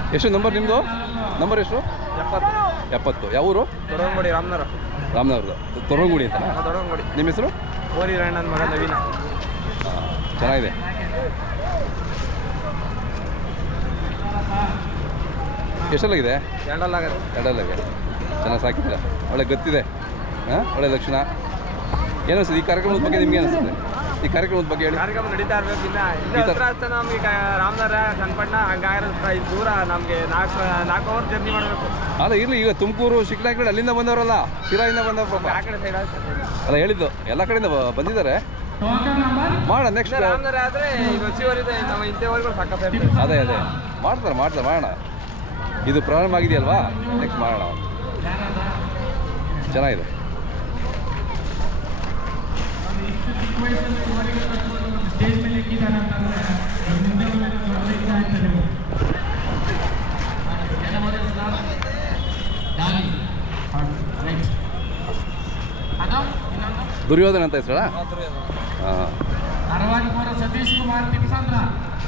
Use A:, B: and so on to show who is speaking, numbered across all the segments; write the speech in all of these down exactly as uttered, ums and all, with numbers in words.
A: ಎಷ್ಟು ನಂಬರ್ ನಿಮ್ಮದು? ನಂಬರ್ ಎಷ್ಟು?
B: ಎಪ್ಪತ್ತು.
A: ಎಪ್ಪತ್ತು. ಯಾವ ಊರು?
B: ತೊಡಂಗುಡಿ ರಾಮನಗರ.
A: ರಾಮನಗರದ ತೊಡಂಗುಡಿ ಅಂತ.
B: ತೊಡಂಗುಡಿ.
A: ನಿಮ್ಮ ಹೆಸರು?
B: ಓರಿ ರಣ್ಣನ ಮಗ ನವೀನ.
A: ಚೆನ್ನಾಗಿದೆ. ಎಷ್ಟಲ್ಲಾಗಿದೆ?
B: ಎರಡಲ್ಲಾಗತ್ತೆ.
A: ಎರಡಲ್ಲಾಗಿದೆ. ಚೆನ್ನಾಗಿ ಸಾಕಿಲ್ಲ, ಒಳ್ಳೆ ಗೊತ್ತಿದೆ. ಹಾಂ, ಒಳ್ಳೆ ಲಕ್ಷಣ. ಏನು ಅನಿಸ್ತದೆ ಈ ಕಾರ್ಯಕ್ರಮದ ಬಗ್ಗೆ? ನಿಮ್ಗೆ ಅನಿಸ್ತದೆ ಈ ಕಾರ್ಯಕ್ರಮದ ಬಗ್ಗೆ ಹೇಳಿ.
B: ಕಾರ್ಯಕ್ರಮ ನಡೀತಾ ಇರಬೇಕು. ಇನ್ನ ಇನ್ನು ಹತ್ರ ಹತ್ರ ನಮಗೆ ರಾಮನಗರ ಚನ್ನಪಟ್ಟಣ ಹಂಗಾಗಿರುತ್ತೆ. ಇದು ದೂರ ನಮಗೆ ನಾಲ್ಕು ನಾಲ್ಕು ಅವರ್ ಜರ್ನಿ ಮಾಡಬೇಕು.
A: ಅಲ್ಲ ಇರಲಿ, ಈಗ ತುಮಕೂರು ಚಿಕ್ಕನಾಗಡಿ ಅಲ್ಲಿಂದ ಬಂದವರಲ್ಲ, ಶಿರಾಯಿಂದ ಬಂದವರು ಪಾಪ.
B: ಆ ಕಡೆ ಸೈಡ್ ಆಗ್ತದೆ
A: ಅಲ್ಲ ಹೇಳಿದ್ದು, ಎಲ್ಲ ಕಡೆಯಿಂದ ಬಂದಿದ್ದಾರೆ. ಮಾಡ ನೆಕ್ಸ್ಟ್
B: ರಾಮನಗರ ಆದರೆ ಈಗ ಶಿವರಿದೆ ನಾವು ಇಂಥವರೆಗೂ ಸಾಕಪ್ಪ.
A: ಅದೇ ಅದೇ ಮಾಡ್ತಾರೆ ಮಾಡ್ತಾರೆ ಮಾಡೋಣ. ಇದು ಪ್ರಾರಂಭ ಆಗಿದೆಯಲ್ವಾ, ನೆಕ್ಸ್ಟ್ ಮಾಡೋಣ. ಚೆನ್ನಾಗಿದೆ. ದುರ್ಯೋಧನ ಅಂತ ಹೆಸರ? ಹಾಂ.
C: ಸತೀಶ್ ಕುಮಾರ್ ತಿಪ್ಪಸಂದ್ರ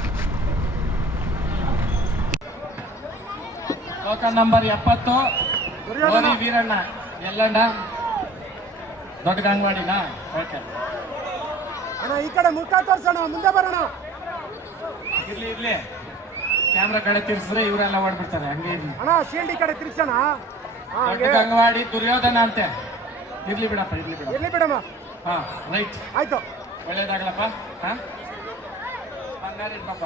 C: ಟೋಕನ್ ನಂಬರ್ ಎಪ್ಪತ್ತು ಓರಿ ವೀರಣ್ಣ ಎಲ್ಲಣ್ಣ ದೊಡ್ಡ ಅಂಗವಾಡಿನ. ಓಕೆ
D: ಅಣ್ಣ ಈ ಕಡೆ ಮುಖ ತೋರ್ಸೋಣ, ಮುಂದೆ ಬರೋಣ.
C: ಇರ್ಲಿ ಇರ್ಲಿ, ಕ್ಯಾಮ್ರಾ ಕಡೆ ತಿರ್ಸಿದ್ರೆ ಇವರೆಲ್ಲ ಓಡ್ಬಿಡ್ತಾರೆ. ಹಂಗೆ ಇರ್ಲಿ
D: ಅಣ್ಣ, ಶೀಲ್ಡ್ ಈ ಕಡೆ ತಿರ್ಸೋಣ.
C: ದೊಡ್ಡ ಅಂಗವಾಡಿ ದುರ್ಯೋಧನ ಅಂತೆ. ಇರ್ಲಿ ಬಿಡಪ್ಪ, ಇರ್ಲಿ ಬಿಡ,
D: ಇರ್ಲಿ ಬಿಡಮ್ಮ.
C: ಹಾ ರೈಟ್,
D: ಆಯ್ತು,
C: ಒಳ್ಳೇದಾಗ್ಲಪ್ಪ. ಹಾ ಬಂಗಾರ ಇಡ್ಪಪ್ಪ.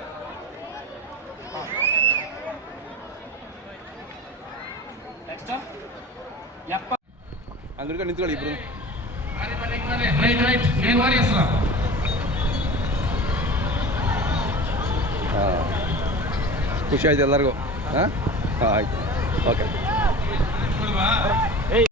C: ನೆಕ್ಸ್ಟ್ ಎಪ್ಪ
A: ಅಂದ್ರೆ ನಿಂತ್ಕೊಳ್ಳಿ ಇಬ್ರು.
C: ರೈಟ್ ರೈಟ್ ಏನು ವಾರಿ ಹೆಸರು?
A: ಹಾಂ, ಖುಷಿ ಆಯ್ತು ಎಲ್ಲರಿಗೂ. ಹಾಂ ಹಾಂ ಆಯ್ತು, ಓಕೆ.